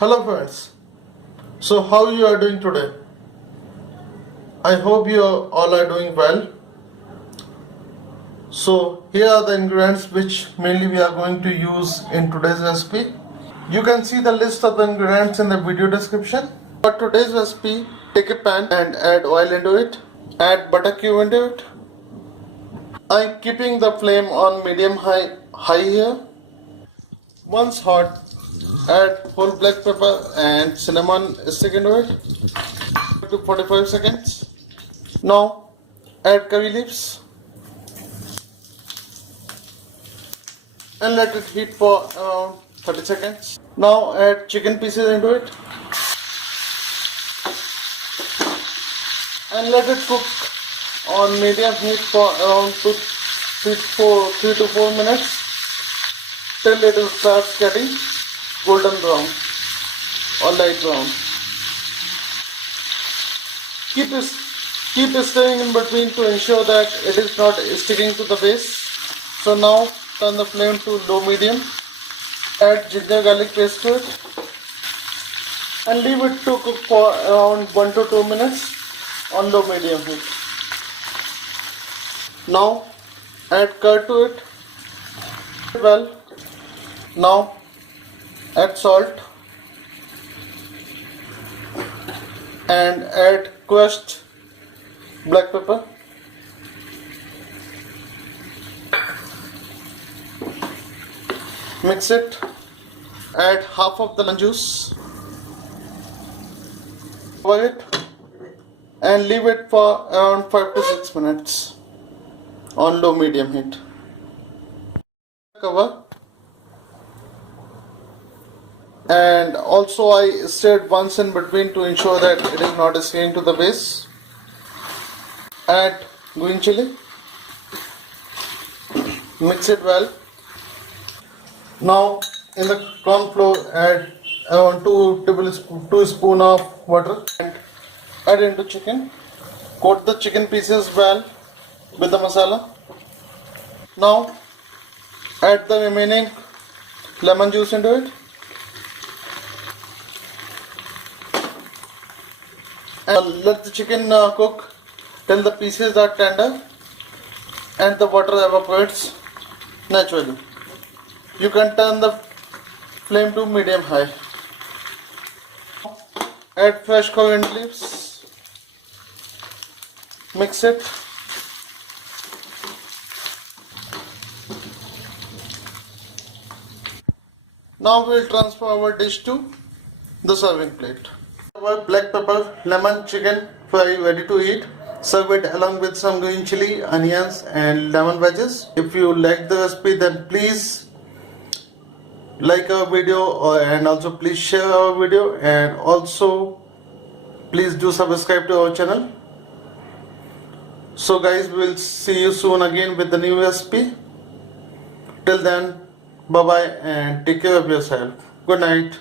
Hello friends, so how you are doing today? I hope you all are doing well. So here are the ingredients which mainly we are going to use in today's recipe. You can see the list of the ingredients in the video description. For today's recipe, take a pan and add oil into it. Add butter cube into it. I'm keeping the flame on medium high here. Once hot, add whole black pepper and cinnamon stick into it to 45 seconds. Now add curry leaves and let it heat for around 30 seconds. Now add chicken pieces into it and let it cook on medium heat for around 3 to 4 minutes till it starts getting golden brown or light brown. Keep stirring in between to ensure that it is not sticking to the base. So now turn the flame to low medium. Add ginger garlic paste to it and leave it to cook for around 1 to 2 minutes on low medium heat. Now add curd to it. Well, now add salt and add crushed black pepper. Mix it. Add half of the lemon juice. Cover it and leave it for around 5 to 6 minutes on low medium heat. Cover. And also I stirred once in between to ensure that it is not sticking to the base. Add green chilli. Mix it well. Now in the corn flour add around 2 spoons of water and add into chicken. Coat the chicken pieces well with the masala. Now add the remaining lemon juice into it. And let the chicken cook till the pieces are tender and the water evaporates naturally. You can turn the flame to medium high. Add fresh coriander leaves. Mix it. Now we will transfer our dish to the serving plate. Our black pepper lemon chicken fry ready to eat. Serve it along with some green chili, onions and lemon wedges. If you like the recipe, then please like our video and also please share our video, and also please do subscribe to our channel. So guys, we will see you soon again with the new recipe. Till then, bye bye and take care of yourself. Good night.